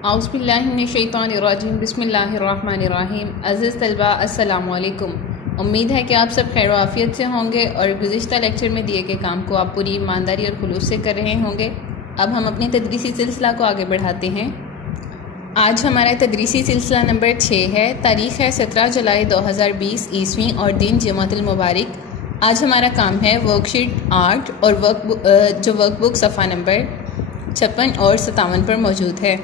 اعوذ باللہ من الشیطان الرجیم بسم اللہ الرحمن الرحیم۔ عزیز طلبہ السلام علیکم، امید ہے کہ آپ سب خیر و عافیت سے ہوں گے اور گزشتہ لیکچر میں دیے گئے کام کو آپ پوری ایمانداری اور خلوص سے کر رہے ہوں گے۔ اب ہم اپنے تدریسی سلسلہ کو آگے بڑھاتے ہیں۔ آج ہمارا تدریسی سلسلہ نمبر 6 ہے۔ تاریخ ہے 17 جولائی 2020 عیسوی اور دن جمعۃ المبارک۔ آج ہمارا کام ہے ورک شیٹ 8 اور جو ورک بک صفحہ نمبر 56 اور 57 پر موجود ہے۔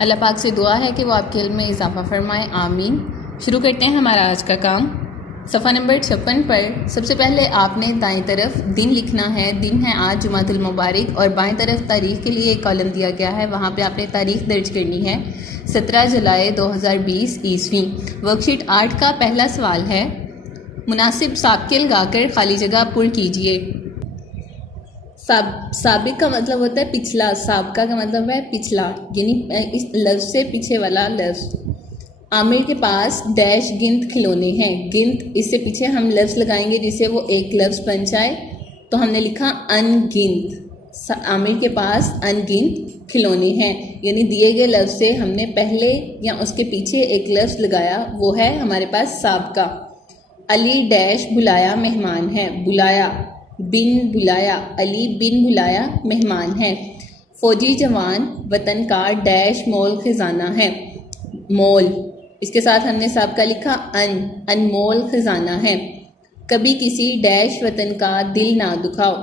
اللہ پاک سے دعا ہے کہ وہ آپ کے علم میں اضافہ فرمائے، آمین۔ شروع کرتے ہیں ہمارا آج کا کام۔ صفحہ نمبر 56 پر سب سے پہلے آپ نے دائیں طرف دن لکھنا ہے۔ دن ہے آج جمعۃ المبارک، اور بائیں طرف تاریخ کے لیے ایک کالم دیا گیا ہے، وہاں پہ آپ نے تاریخ درج کرنی ہے 17 جولائی 2020 عیسوی۔ ورک شیٹ 8 کا پہلا سوال ہے، مناسب سابقے لگا کر خالی جگہ پر کیجیے۔ سابق کا مطلب ہوتا ہے پچھلا، سابقہ کا مطلب ہے پچھلا، یعنی اس لفظ سے پیچھے والا لفظ۔ عامر کے پاس ڈیش گنت کھلونے ہیں۔ گنت، اس سے پیچھے ہم لفظ لگائیں گے جس سے وہ ایک لفظ بن جائے، تو ہم نے لکھا ان گنت۔ عامر کے پاس ان گنت کھلونے ہیں، یعنی دیے گئے لفظ سے ہم نے پہلے یا اس کے پیچھے ایک لفظ لگایا، وہ ہے ہمارے پاس سابقہ۔ علی ڈیش بلایا مہمان ہے۔ بلایا بن بلایا، علی بن بلایا مہمان ہے۔ فوجی جوان وطن کا ڈیش مول خزانہ ہے۔ مول، اس کے ساتھ ہم نے سابقہ لکھا انمول خزانہ ہے۔ کبھی کسی ڈیش وطن کا دل نہ دکھاؤ۔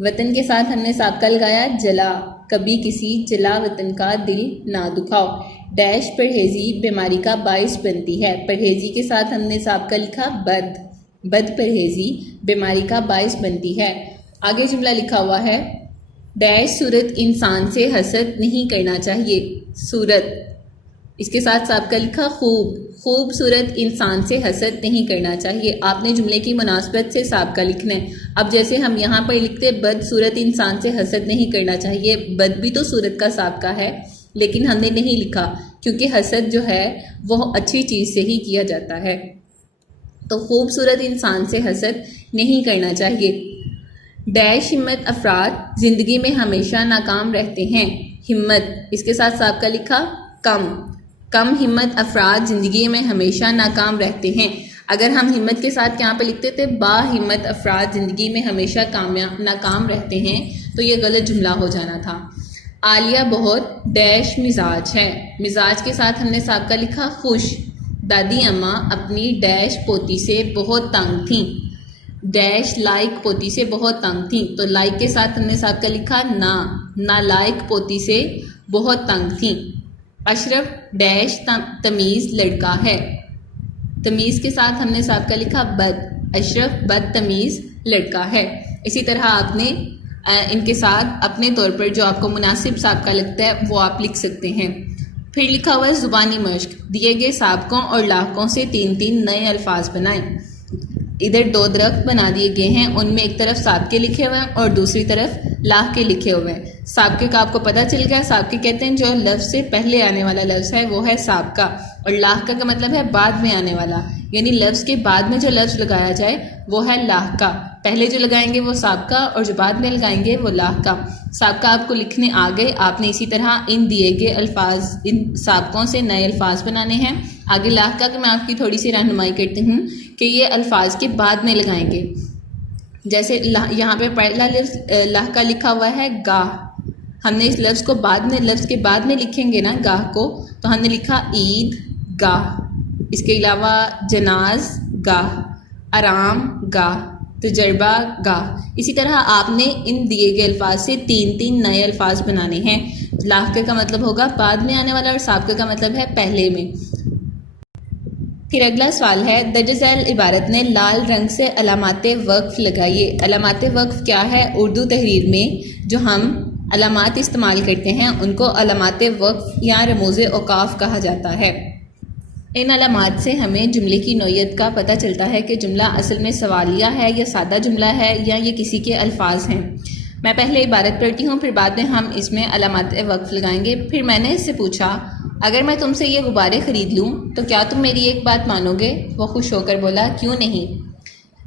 وطن کے ساتھ ہم نے سابقہ لگایا جلا، کبھی کسی جلا وطن کا دل نہ دکھاؤ۔ ڈیش پرہیزی بیماری کا باعث بنتی ہے۔ پرہیزی کے ساتھ ہم نے سابقہ لکھا بد پرہیزی بیماری کا باعث بنتی ہے۔ آگے جملہ لکھا ہوا ہے، ڈیش صورت انسان سے حسد نہیں کرنا چاہیے۔ صورت، اس کے ساتھ سابقہ لکھا خوبصورت انسان سے حسد نہیں کرنا چاہیے۔ آپ نے جملے کی مناسبت سے سابقہ لکھنا ہے۔ اب جیسے ہم یہاں پر لکھتے بد صورت انسان سے حسد نہیں کرنا چاہیے، بد بھی تو صورت کا سابقہ ہے، لیکن ہم نے نہیں لکھا کیونکہ حسد جو ہے وہ اچھی چیز سے ہی کیا جاتا ہے، تو خوبصورت انسان سے حسد نہیں کرنا چاہیے۔ ڈیش ہمت افراد زندگی میں ہمیشہ ناکام رہتے ہیں۔ ہمت، اس کے ساتھ سابقہ لکھا کم ہمت افراد زندگی میں ہمیشہ ناکام رہتے ہیں۔ اگر ہم ہمت کے ساتھ یہاں پہ لکھتے تھے با ہمت افراد زندگی میں ہمیشہ ناکام رہتے ہیں، تو یہ غلط جملہ ہو جانا تھا۔ عالیہ بہت ڈیش مزاج ہے۔ مزاج کے ساتھ ہم نے سابقہ لکھا خوش۔ دادی اماں اپنی ڈیش پوتی سے بہت تنگ تھیں۔ ڈیش لائق پوتی سے بہت تنگ تھیں، تو لائق کے ساتھ ہم نے سابقہ لکھا نالائق پوتی سے بہت تنگ تھیں۔ اشرف ڈیش تمیز لڑکا ہے۔ تمیز کے ساتھ ہم نے سابقہ لکھا اشرف بد تمیز لڑکا ہے۔ اسی طرح آپ نے ان کے ساتھ اپنے طور پر جو آپ کو مناسب سابقہ لگتا ہے وہ آپ لکھ سکتے ہیں۔ پھر لکھا ہوا ہے زبانی مشق، دیے گئے سابقوں اور لاحقوں سے 3 نئے الفاظ بنائیں۔ ادھر 2 درخت بنا دیے گئے ہیں، ان میں ایک طرف سابقے لکھے ہوئے ہیں اور دوسری طرف لاحقے لکھے ہوئے ہیں۔ سابقے کا آپ کو پتہ چل گیا، سابقے کہتے ہیں جو لفظ سے پہلے آنے والا لفظ ہے وہ ہے سابقہ، اور لاحقہ کا مطلب ہے بعد میں آنے والا، یعنی لفظ کے بعد میں جو لفظ لگایا جائے وہ ہے لاحقہ۔ پہلے جو لگائیں گے وہ سابقہ اور جو بعد میں لگائیں گے وہ لاحقہ۔ سابقہ آپ کو لکھنے آ گئے، آپ نے اسی طرح ان دیے گئے الفاظ، ان سابقوں سے نئے الفاظ بنانے ہیں۔ آگے لاحقہ کہ میں آپ کی تھوڑی سی رہنمائی کرتی ہوں کہ یہ الفاظ کے بعد میں لگائیں گے۔ جیسے یہاں پہ پہلا لفظ لاحقہ لکھا ہوا ہے گاہ، ہم نے اس لفظ کو لفظ کے بعد میں لکھیں گے نا گاہ کو، تو ہم نے لکھا عید گاہ۔ اس کے علاوہ جناز گاہ، آرام گاہ، تجربہ گاہ۔ اسی طرح آپ نے ان دیے گئے الفاظ سے 3 نئے الفاظ بنانے ہیں۔ لاحقہ کا مطلب ہوگا بعد میں آنے والا اور سابقہ کا مطلب ہے پہلے میں۔ پھر اگلا سوال ہے، درج ذیل عبارت نے لال رنگ سے علامات وقف لگائیے۔ علامات وقف کیا ہے؟ اردو تحریر میں جو ہم علامات استعمال کرتے ہیں ان کو علامات وقف یا رموز اوقاف کہا جاتا ہے۔ ان علامات سے ہمیں جملے کی نوعیت کا پتہ چلتا ہے کہ جملہ اصل میں سوالیہ ہے یا سادہ جملہ ہے یا یہ کسی کے الفاظ ہیں۔ میں پہلے عبارت پڑھتی ہوں، پھر بعد میں ہم اس میں علامات وقف لگائیں گے۔ پھر میں نے اس سے پوچھا، اگر میں تم سے یہ غبارے خرید لوں تو کیا تم میری ایک بات مانو گے؟ وہ خوش ہو کر بولا، کیوں نہیں؟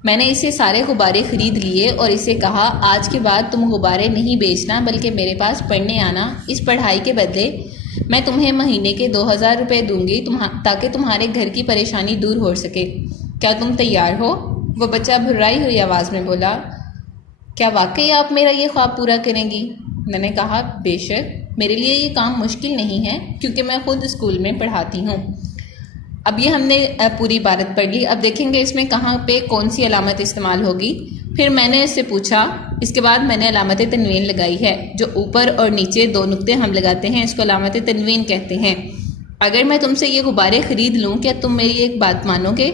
میں نے اسے سارے غبارے خرید لیے اور اسے کہا، آج کے بعد تم غبارے نہیں بیچنا بلکہ میرے پاس پڑھنے آنا، اس پڑھائی کے بدلے میں تمہیں مہینے کے 2000 روپے دوں گی تاکہ تمہارے گھر کی پریشانی دور ہو سکے. کیا تم تیار ہو؟ وہ بچہ بھرائی ہوئی آواز میں بولا. کیا واقعی آپ میرا یہ خواب پورا کریں گی؟ میں نے کہا بے شک. میرے لیے یہ کام مشکل نہیں ہے کیونکہ میں خود اسکول میں پڑھاتی ہوں. اب یہ ہم نے پوری عبارت پڑھ لی. اب دیکھیں گے اس میں کہاں پہ کون سی علامت استعمال ہوگی. پھر میں نے اس سے پوچھا. اس کے بعد میں نے علامت تنوین لگائی ہے. جو اوپر اور نیچے 2 نقطے ہم لگاتے ہیں اس کو علامت تنوین کہتے ہیں. اگر میں تم سے یہ غبارے خرید لوں کیا تم میری ایک بات مانو گے؟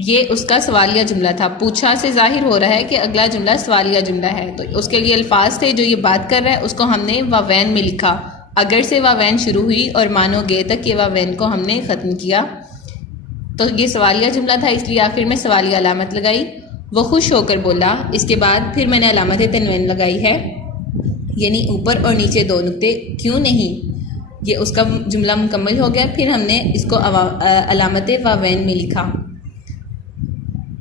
یہ اس کا سوالیہ جملہ تھا. پوچھا سے ظاہر ہو رہا ہے کہ اگلا جملہ سوالیہ جملہ ہے. تو اس کے لیے الفاظ تھے جو یہ بات کر رہا ہے اس کو ہم نے واوین میں لکھا. اگر سے واوین شروع ہوئی اور مانو گے تک یہ واوین کو ہم نے ختم کیا. تو یہ سوالیہ جملہ تھا اس لیے آخر میں سوالیہ علامت لگائی. وہ خوش ہو کر بولا. اس کے بعد پھر میں نے علامت تنوین لگائی ہے یعنی اوپر اور نیچے 2 نقطے. کیوں نہیں؟ یہ اس کا جملہ مکمل ہو گیا. پھر ہم نے اس کو علامت واوین میں لکھا.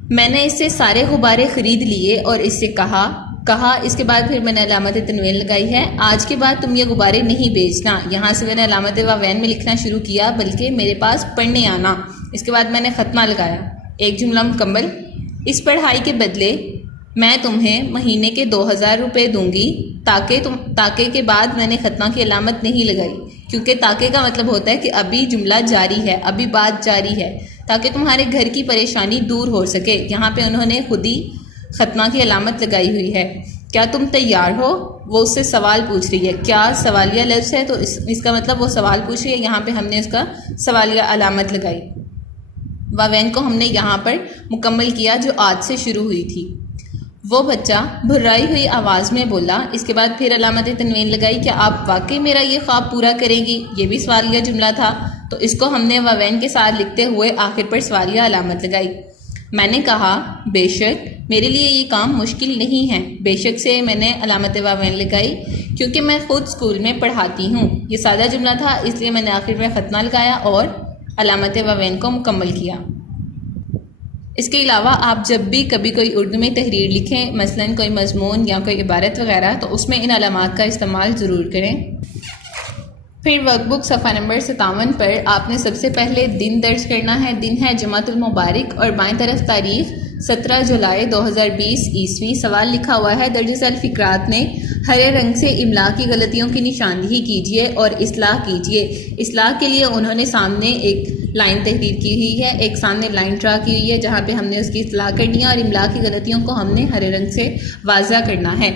میں نے اس سے سارے غبارے خرید لیے اور اس سے کہا. اس کے بعد پھر میں نے علامت تنوین لگائی ہے. آج کے بعد تم یہ غبارے نہیں بیچنا. یہاں سے میں نے علامت واوین میں لکھنا شروع کیا بلکہ میرے پاس پڑھنے آنا. اس کے بعد میں نے ختمہ لگایا. ایک جملہ مکمل. اس پڑھائی کے بدلے میں تمہیں مہینے کے 2000 روپے دوں گی تاکہ کے بعد میں نے ختمہ کی علامت نہیں لگائی کیونکہ تاکہ کا مطلب ہوتا ہے کہ ابھی جملہ جاری ہے, ابھی بات جاری ہے, تاکہ تمہارے گھر کی پریشانی دور ہو سکے. یہاں پہ انہوں نے خود ہی ختمہ کی علامت لگائی ہوئی ہے. کیا تم تیار ہو؟ وہ اس سے سوال پوچھ رہی ہے. کیا سوالیہ لفظ ہے تو اس کا مطلب وہ سوال پوچھ رہی ہے. یہاں پہ ہم نے اس کا سوالیہ علامت لگائی. واوین کو ہم نے یہاں پر مکمل کیا جو آج سے شروع ہوئی تھی. وہ بچہ بھرائی ہوئی آواز میں بولا. اس کے بعد پھر علامت تنوین لگائی. کیا آپ واقعی میرا یہ خواب پورا کریں گی؟ یہ بھی سوالیہ جملہ تھا تو اس کو ہم نے واوین کے ساتھ لکھتے ہوئے آخر پر سوالیہ علامت لگائی. میں نے کہا بے شک. میرے لیے یہ کام مشکل نہیں ہے. بے شک سے میں نے علامت واوین لگائی کیونکہ میں خود اسکول میں پڑھاتی ہوں. یہ سادہ جملہ تھا اس لیے میں نے آخر میں ختمہ لگایا اور علامت واوین کو مکمل کیا. اس کے علاوہ آپ جب بھی کبھی کوئی اردو میں تحریر لکھیں مثلاً کوئی مضمون یا کوئی عبارت وغیرہ تو اس میں ان علامات کا استعمال ضرور کریں. پھر ورک بک صفحہ نمبر 57 پر آپ نے سب سے پہلے دن درج کرنا ہے. دن ہے جمعۃ المبارک اور بائیں طرف تاریخ 17 جولائی 2020 عیسوی. سوال لکھا ہوا ہے درج ذیل فقرات میں ہرے رنگ سے املا کی غلطیوں کی نشاندہی کیجیے اور اصلاح کیجیے. اصلاح کے لیے انہوں نے سامنے ایک لائن تحریر کی ہوئی ہے, ایک سامنے لائن ڈرا کی ہوئی ہے جہاں پہ ہم نے اس کی اصلاح کرنی ہے اور املا کی غلطیوں کو ہم نے ہرے رنگ سے واضح کرنا ہے.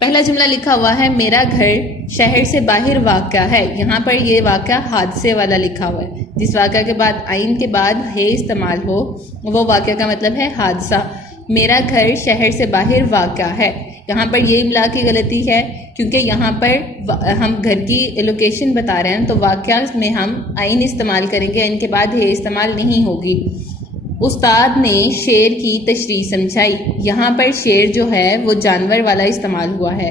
پہلا جملہ لکھا ہوا ہے میرا گھر شہر سے باہر واقع ہے. یہاں پر یہ واقعہ حادثے والا لکھا ہوا ہے. جس واقعہ کے بعد عین کے بعد ہے استعمال ہو وہ واقعہ کا مطلب ہے حادثہ. میرا گھر شہر سے باہر واقع ہے. یہاں پر یہ املا کی غلطی ہے کیونکہ یہاں پر ہم گھر کی لوکیشن بتا رہے ہیں تو واقعہ میں ہم عین استعمال کریں گے, عین کے بعد ہے استعمال نہیں ہوگی. استاد نے شیر کی تشریح سمجھائی. یہاں پر شیر جو ہے وہ جانور والا استعمال ہوا ہے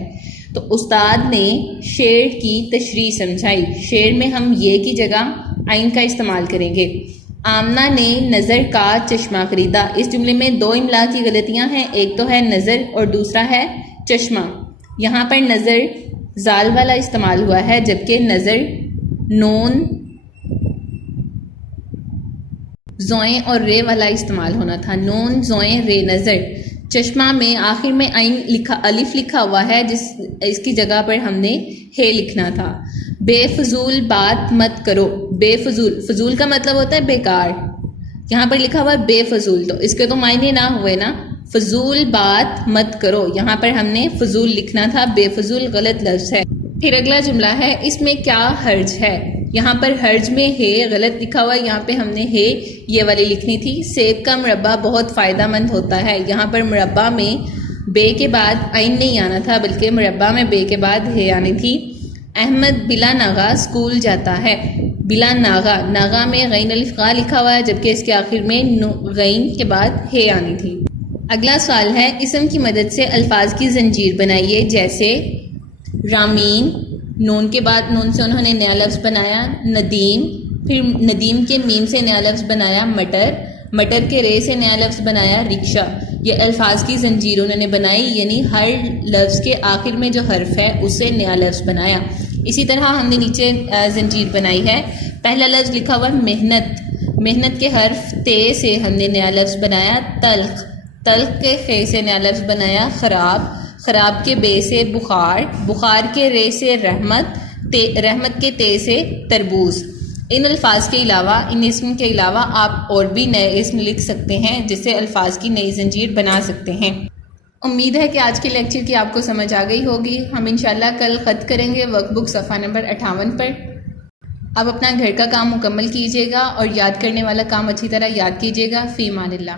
تو استاد نے شیر کی تشریح سمجھائی. شیر میں ہم یہ کی جگہ عین کا استعمال کریں گے. آمنہ نے نظر کا چشمہ خریدا. اس جملے میں 2 املا کی غلطیاں ہیں, ایک تو ہے نظر اور دوسرا ہے چشمہ. یہاں پر نظر زال والا استعمال ہوا ہے جبکہ نظر نون زوئیں اور رے والا استعمال ہونا تھا. نون زوئیں رے نظر. چشمہ میں آخر میں عین الف لکھا ہوا ہے اس کی جگہ پر ہم نے ہے لکھنا تھا. بے فضول بات مت کرو. بے فضول, فضول کا مطلب ہوتا ہے بیکار. یہاں پر لکھا ہوا ہے بے فضول تو اس کے تو معنی نہ ہوئے نا. فضول بات مت کرو, یہاں پر ہم نے فضول لکھنا تھا, بے فضول غلط لفظ ہے. پھر اگلا جملہ ہے اس میں کیا حرج ہے. یہاں پر حرج میں ہے غلط لکھا ہوا ہے, یہاں پہ ہم نے ہے یہ والی لکھنی تھی. سیب کا مربع بہت فائدہ مند ہوتا ہے. یہاں پر مربع میں بے کے بعد عین نہیں آنا تھا بلکہ مربع میں بے کے بعد ہے آنی تھی. احمد بلا ناغا اسکول جاتا ہے. بلا ناغا, ناغا میں غین الف غا لکھا ہوا ہے جبکہ اس کے آخر میں غین کے بعد ہے آنی تھی. اگلا سوال ہے اسم کی مدد سے الفاظ کی زنجیر بنائیے. جیسے رامین, نون کے بعد نون سے انہوں نے نیا لفظ بنایا. ندیم, پھر ندیم کے میم سے نیا لفظ بنایا. مٹر, مٹر کے رے سے نیا لفظ بنایا. رکشا. یہ الفاظ کی زنجیر انہوں نے بنائی یعنی ہر لفظ کے آخر میں جو حرف ہے اس سے نیا لفظ بنایا. اسی طرح ہم نے نیچے زنجیر بنائی ہے. پہلا لفظ لکھا ہوا محنت. محنت کے حرف تے سے ہم نے نیا لفظ بنایا تلخ. تلخ کے خے سے نیا لفظ بنایا خراب. خراب کے بے سے بخار. بخار کے رے سے رحمت. رحمت کے تے سے تربوز. ان الفاظ کے علاوہ، ان اسم کے علاوہ آپ اور بھی نئے اسم لکھ سکتے ہیں جس سے الفاظ کی نئی زنجیر بنا سکتے ہیں. امید ہے کہ آج کے لیکچر کی آپ کو سمجھ آ گئی ہوگی. ہم انشاءاللہ کل خط کریں گے ورک بک صفحہ نمبر 58 پر. اب اپنا گھر کا کام مکمل کیجیے گا اور یاد کرنے والا کام اچھی طرح یاد کیجیے گا. فی امان اللہ.